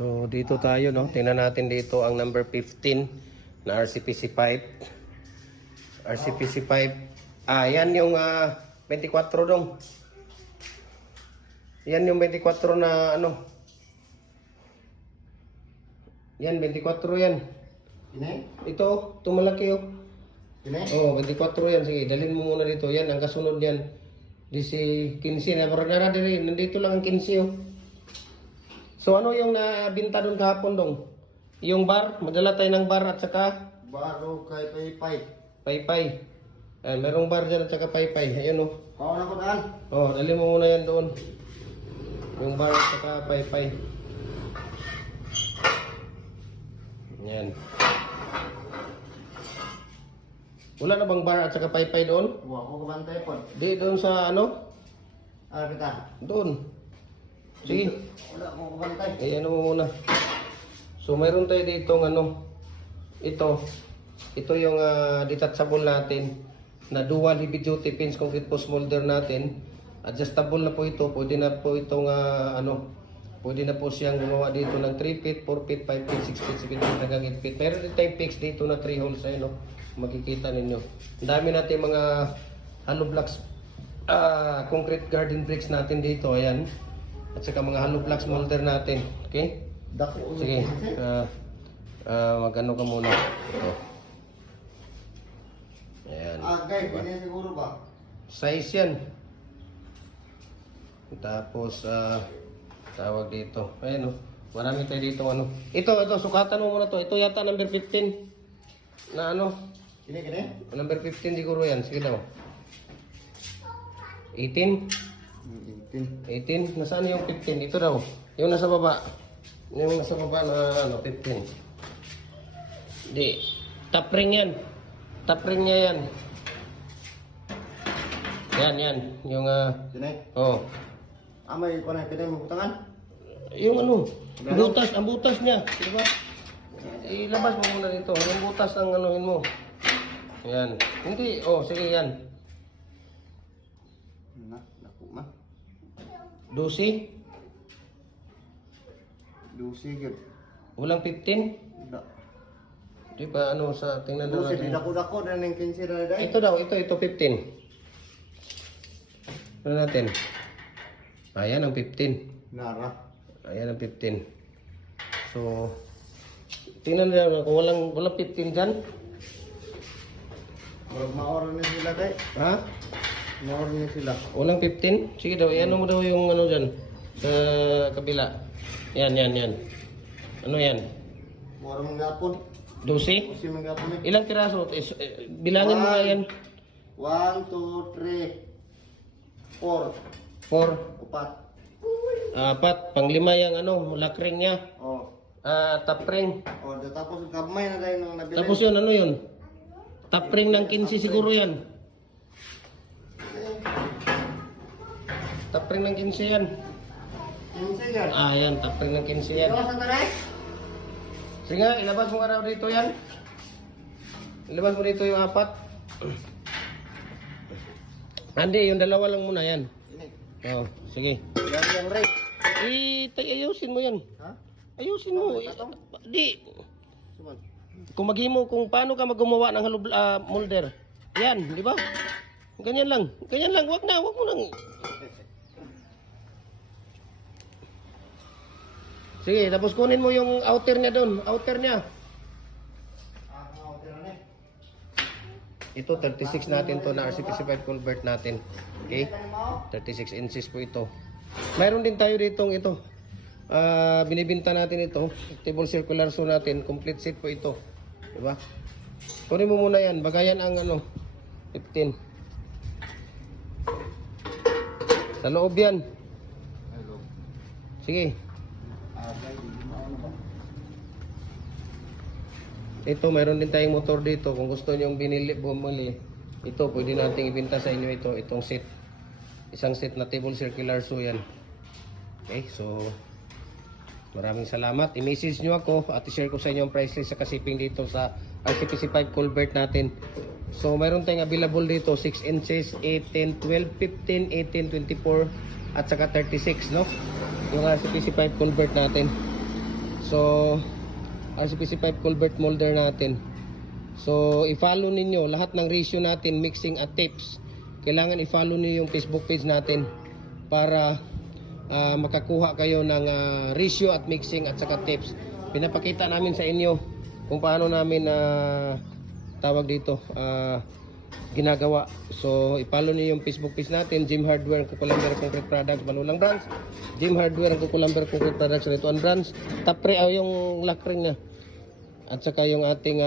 So dito tayo, no? Tingnan natin dito ang number 15 na RCPC pipe. RCPC pipe. Yan yung 24 dong. Yan yung 24 na ano. Yan, 24 yan. Ini? Ito malaki oh. Ini? Oh, 24 yan. Sige, dalhin mo muna dito. Yan, ang kasunod yan. Di si 15 na. Parang diri. Nandito lang ang 15 oh. So ano yung nabinta doon kahapon dong? Yung bar, madala tayo ng bar at saka Baro kay Paypay. paypay. Merong bar dyan at saka paypay. Ayun oh. Pauna ko daan. Oh, dali mo muna yan doon. Yung bar at saka paypay. Yan. Wala na bang bar at saka paypay doon? Wa ko kabantay pod. Di doon sa ano? Kita. Doon. Sige. Wala ko kabantay. Ano mo muna. So mayroon tayo dito ng ano. Ito yung detachable natin na dual heavy duty pins concrete post molder natin. Adjustable na po ito. Pwede na po itong pwede na po siyang gumawa dito ng 3 feet, 4 feet, 5 feet, 6 feet, 7 feet hanggang 8 feet. Meron din tayong fix dito na 3 holes ayun, no? Makikita ninyo. Ang dami natin mga hollow blocks concrete garden bricks natin dito. Ayan. At saka mga hollow blocks molder natin. Okay? Dako. Sige. Mag-ano ka muna. Oh. Ayan. Guys, ini siguro ba? Size yan. Tapos, tawag dito. Ayan, oh. Marami tayo dito, ano. Ito, sukatan mo muna to. Ito yata number 15. Na ano? Kini? Number 15 siguro yan. Sige daw. 18? 18? Nasaan yung 15? Ito daw. Yung nasa baba. Yung nasa baba na ano, 15. Di. Top ring yan. Top ring niya yan. Yan. Yung Kini? oh. Amay ko na kini mo butangan. Yung ano, ang butas niya, di ba? Ilabas mo muna dito, yung butas ang anuhin mo. Yan. Hindi, sige yan. Naku ma. 12? Dusi gyud. Walang 15? Da. Di ba ano sa tingnan na Dusi natin. dako-dako na ning 15 na dai. Ito daw, ito 15. Ano natin? Ayan ang 15. Nara. Ayan ang 15. So, tingnan nila kung walang 15 dyan. Murag maor ni sila kay. Ha? Maor ni sila. Walang 15? Sige daw, iyan mo daw yung ano dyan. Sa kabila. Yan. Ano yan? Maor man gapon. 12? Dusi man gapon. Ilang piraso? Bilangin mo nga yan. 1 2 3 4 4. 4. 4. Panglima yung ano, lakring niya. Oh. Tapring. Tapos kamay na dahil nung nabili. Tapos yun, ano yun? Tapring ng 15 siguro yan. Tapring ng 15 yan. Sige. Yan, tapring ng 15 yan. Ikaw sa taray? Sige nga, ilabas mo nga raw dito yan. Ilabas mo dito yung 4. Hindi, yung dalawa lang muna yan. Oh, sige. Yan yung ray. Ayusin mo yan. Ha? Ayusin mo. Di. Suman. Kung maghimo, kung paano ka maggumawa ng molder. Yan, di ba? Ganyan lang. Wag mo nang. Sige, tapos kunin mo yung outer niya doon. Outer niya. Ito, 36 natin to na RCPC 5 convert natin. Okay? 36 inches po ito. Mayroon din tayo ditong ito. Binibinta natin ito. Table circular saw natin. Complete set po ito. Diba? Kunin mo muna yan. Bagayan ang 15. Sa loob yan. Sige. Ito, mayroon din tayong motor dito. Kung gusto nyo bumili, ito, pwede nating ibenta sa inyo ito. Itong set. Isang set na table circular saw yan. Okay, so maraming salamat. I-message nyo ako at i-share ko sa inyo ang price list sa kasiping dito sa RCPC 5 culvert natin. So mayroon tayong available dito 6 inches, 8, 10, 12, 15, 18, 24 at saka 36, no? Yung RCPC 5 culvert natin. So, RCPC5 culvert molder natin. So, i-follow ninyo lahat ng ratio natin, mixing at tips. Kailangan i-follow niyo yung Facebook page natin para makakuha kayo ng ratio at mixing at saka tips. Pinapakita namin sa inyo kung paano namin tawag dito ginagawa. So, i-follow niyo yung Facebook page natin, Gym Hardware, Kukulamber Concrete Products, Balulang Branch. Gym Hardware, Kukulamber Concrete Products, Rituan Branch. Tapre, yung lock ring niya. At saka yung ating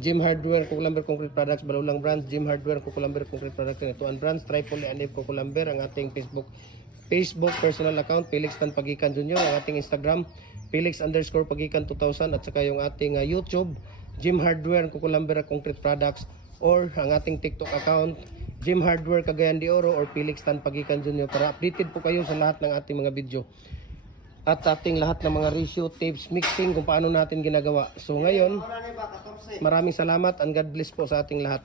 Gym Hardware, Kukulamber Concrete Products, Balulang Branch. Gym Hardware, Kukulamber Concrete Products, Rituan Branch. Tripoli Anib Kukulamber, ang ating Facebook personal account, Felix Tan Pagikan Jr. Ang ating Instagram, Felix_Pagikan 2000. At saka yung ating YouTube, Gym Hardware, Kukulamber Concrete Products, or ang ating TikTok account, Gym Hardware Cagayan de Oro or Felix Tan Pagikan Jr. para updated po kayo sa lahat ng ating mga video at ating lahat ng mga ratio, tapes, mixing kung paano natin ginagawa. So ngayon, Wala na ba 14? maraming salamat and God bless po sa ating lahat.